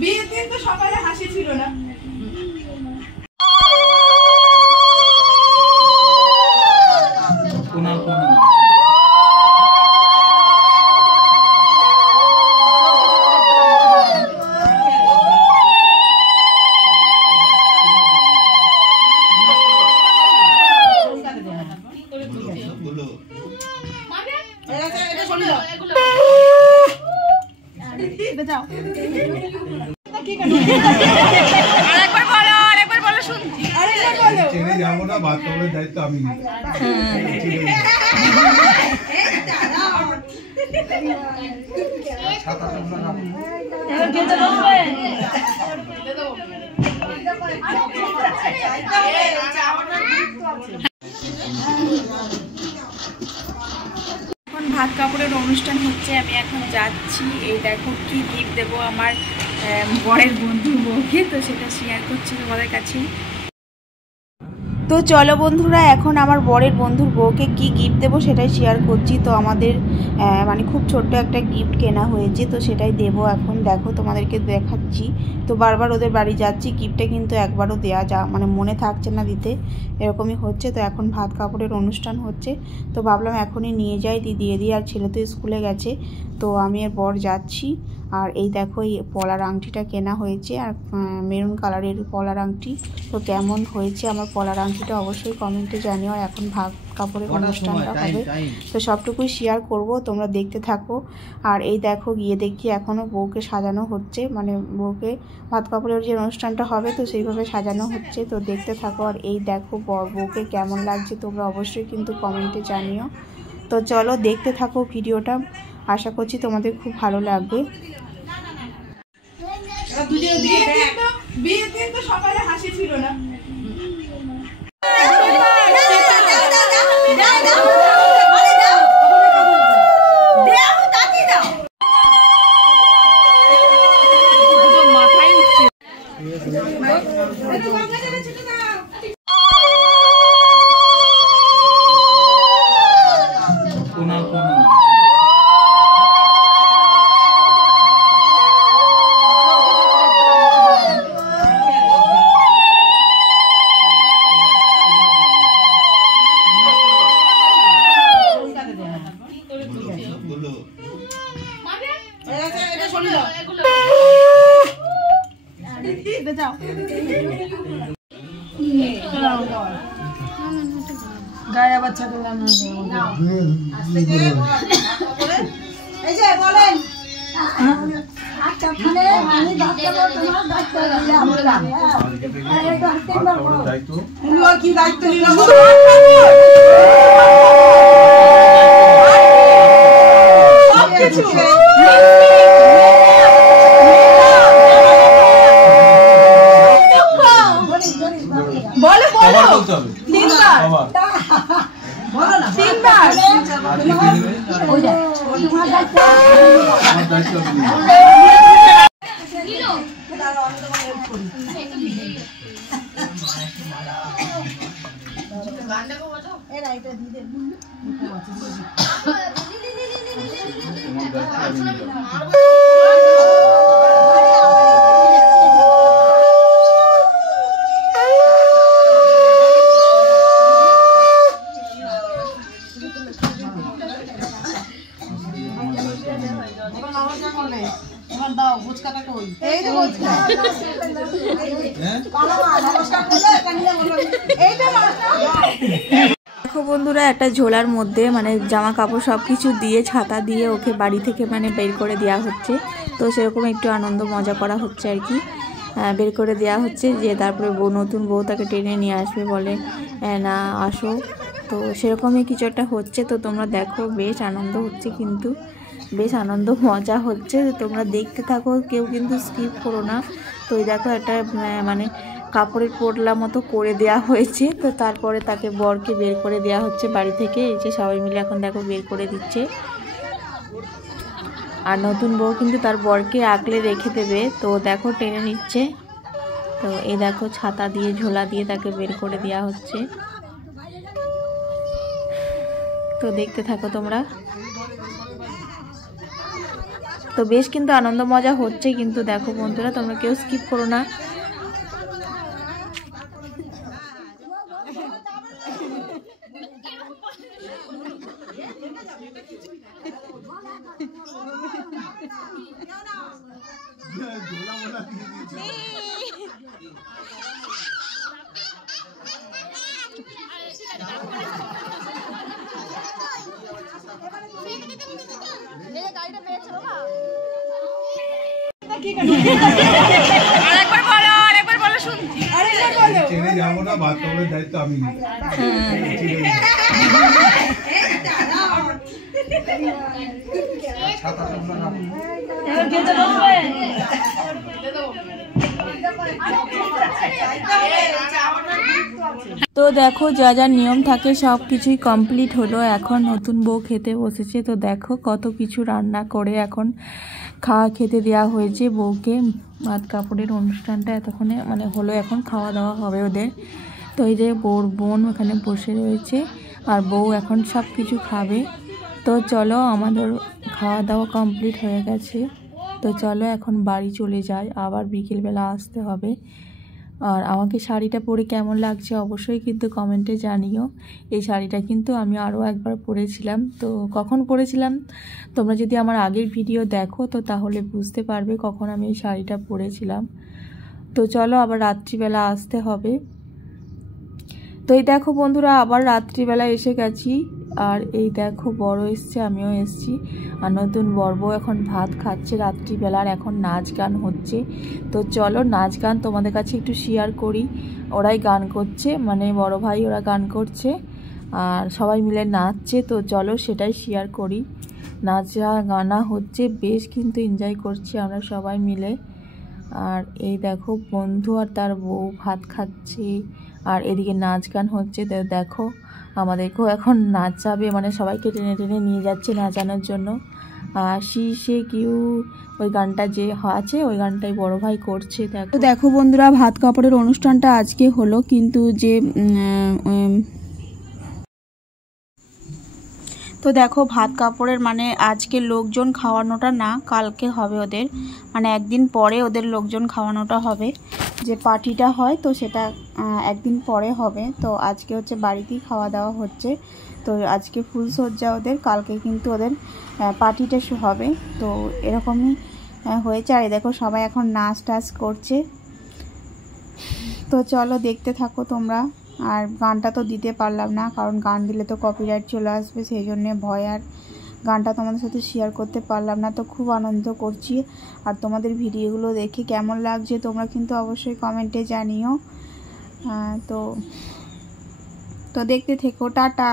বিয়ের দিন তো সকালে হাসি ছিল না। ভাত কাপড়ের অনুষ্ঠান হচ্ছে, আমি এখন যাচ্ছি। এই দেখো কি গিফট দেবো আমার বরের বন্ধু বউকে, তো সেটা শেয়ার করছি তোমাদের কাছে। তো চলো বন্ধুরা, এখন আমার বরের বন্ধুর বউকে কি গিফট দেবো সেটাই শেয়ার করছি। তো আমাদের মানে খুব ছোট্ট একটা গিফট কেনা হয়েছে, তো সেটাই দেবো এখন। দেখো তোমাদেরকে দেখাচ্ছি। তো বারবার ওদের বাড়ি যাচ্ছি, গিফটটা কিন্তু একবারও দেওয়া মানে মনে থাকছে না দিতে, এরকমই হচ্ছে। তো এখন ভাত কাপড়ের অনুষ্ঠান হচ্ছে, তো ভাবলাম এখনই নিয়ে যাই, দিয়ে দিই। আর ছেলে তো স্কুলে গেছে, তো আমি আর বর যাচ্ছি। আর এই দেখো এই পলার আংটিটা কেনা হয়েছে, আর মেরুন কালারের পলার আংটি। তো কেমন হয়েছে আমার পলার আংটিটা অবশ্যই কমেন্টে জানিও। আর এখন ভাত কাপড়ের অনুষ্ঠানটা হবে, তো সবটুকুই শেয়ার করব, তোমরা দেখতে থাকো। আর এই দেখো গিয়ে দেখি এখনও বউকে সাজানো হচ্ছে, মানে বউকে ভাত কাপড়ের যে অনুষ্ঠানটা হবে তো সেইভাবে সাজানো হচ্ছে, তো দেখতে থাকো। আর এই দেখো বউকে কেমন লাগছে তোমরা অবশ্যই কিন্তু কমেন্টে জানিও। তো চলো দেখতে থাকো ভিডিওটা, আশা করছি তোমাদের খুব ভালো লাগবে। বিয়ের দিন তো সকালে হাসি ছিল না। গায়ে বাচ্চা বলেন আচ্ছা মানে আমি কি দায়িত্ব নিলাম বলে বলো তিনবার বলো না তিনবার ওই যা তোমার দায়িত্ব আমার দায়িত্ব নিলো দাঁড়াও আমি তোমাকে হেল্প করি গানটা কো বাজাও এ না এটা দিদে দেখো বন্ধুরা, একটা ঝোলার মধ্যে মানে জামা কাপড় সব কিছু দিয়ে ছাতা দিয়ে ওকে বাড়ি থেকে মানে বের করে দেওয়া হচ্ছে। তো সেরকম একটু আনন্দ মজা করা হচ্ছে আর কি, বের করে দেওয়া হচ্ছে যে তারপরে নতুন বউ তাকে টেনে নিয়ে আসবে, বলে না আসো। তো সেরকমই কিছু একটা হচ্ছে। তো তোমরা দেখো বেশ আনন্দ হচ্ছে, কিন্তু বেশ আনন্দ মজা হচ্ছে, তোমরা দেখতে থাকো, কেউ কিন্তু স্কিপ করো না। তো এই দেখো একটা মানে কাপড়ের পোটলা মতো করে দেয়া হয়েছে, তো তারপরে তাকে বরকে বের করে দেওয়া হচ্ছে বাড়ি থেকে। এই যে সবাই মিলে এখন দেখো বের করে দিচ্ছে। আর নতুন বউ কিন্তু তার বরকে আগলে রেখে দেবে, তো দেখো টেনে নিচ্ছে। তো এই দেখো ছাতা দিয়ে ঝোলা দিয়ে তাকে বের করে দেওয়া হচ্ছে। তো দেখতে থাকো তোমরা। তো বেশ কিন্তু আনন্দ মজা হচ্ছে। কিন্তু দেখো বন্ধুরা, তোমরা কেউ স্কিপ করো না। তো দেখো যা যা নিয়ম থাকে সব কিছুই কমপ্লিট হলো। এখন নতুন বউ খেতে বসেছে। তো দেখো কত কিছু রান্না করে এখন খেতে দেওয়া হয়েছে বউকে। ভাত কাপড়ের অনুষ্ঠানটা এতক্ষণে মানে হলো, এখন খাওয়া দাওয়া হবে ওদের। তো এই যে বউর বোন ওখানে বসে রয়েছে আর বউ এখন সব কিছু খাবে। তো চলো, আমাদের খাওয়া দাওয়া কমপ্লিট হয়ে গেছে। তো চলো এখন বাড়ি চলে যাই, আবার বিকেলবেলা আসতে হবে। আর আমাকে শাড়িটা পরে কেমন লাগছে অবশ্যই কিন্তু কমেন্টে জানিও। এই শাড়িটা কিন্তু আমি আরও একবার পরেছিলাম। তো কখন পরেছিলাম তোমরা যদি আমার আগের ভিডিও দেখো তো তাহলে বুঝতে পারবে কখন আমি এই শাড়িটা পরেছিলাম। তো চলো, আবার রাত্রিবেলা আসতে হবে। তো এই দেখো বন্ধুরা, আবার রাত্রিবেলা এসে গেছি। আর এই দেখো বড় এসছে, আমিও এসছি। আর নতুন বড় এখন ভাত খাচ্ছে রাত্রিবেলার। এখন নাচ গান হচ্ছে। তো চলো নাচ গান তোমাদের কাছে একটু শেয়ার করি। ওরাই গান করছে, মানে বড় ভাই ওরা গান করছে আর সবাই মিলে নাচছে। তো চলো সেটাই শেয়ার করি। নাচা গানা হচ্ছে, বেশ কিন্তু এনজয় করছি আমরা সবাই মিলে। আর এই দেখো বন্ধু আর তার বউ ভাত খাচ্ছে আর এদিকে নাচ গান হচ্ছে। দেখো আমাদেরকেও এখন নাচাবে, মানে সবাইকে টেনে টেনে নিয়ে যাচ্ছে নাচানোর জন্য। আর সে কিউ ওই গানটা যে আছে ওই গানটাই বড় ভাই করছে। দেখো বন্ধুরা, ভাত কাপড়ের অনুষ্ঠানটা আজকে হলো, কিন্তু যে তো দেখো ভাত কাপড়ের মানে আজকে লোকজন খাওয়ানোটা না, কালকে হবে ওদের, মানে একদিন পরে ওদের লোকজন খাওয়ানোটা হবে। যে পার্টিটা হয় তো সেটা একদিন পরে হবে। তো আজকে হচ্ছে বাড়িতেই খাওয়া দাওয়া হচ্ছে। তো আজকে ফুলসজ্জা ওদের, কালকে কিন্তু ওদের পার্টিটা হবে। তো এরকমই হয়েছে। আর দেখো সবাই এখন নাচ টাচ করছে। তো চলো দেখতে থাকো তোমরা। আর গানটা তো দিতে পারলাম না, কারণ গান দিলে তো কপিরাইট চলে আসবে, সেই জন্যে ভয় আর গানটা তোমাদের সাথে শেয়ার করতে পারলাম না। তো খুব আনন্দ করছি। আর তোমাদের ভিডিওগুলো দেখে কেমন লাগছে তোমরা কিন্তু অবশ্যই কমেন্টে জানিও। তো দেখতে থেকো, টাটা।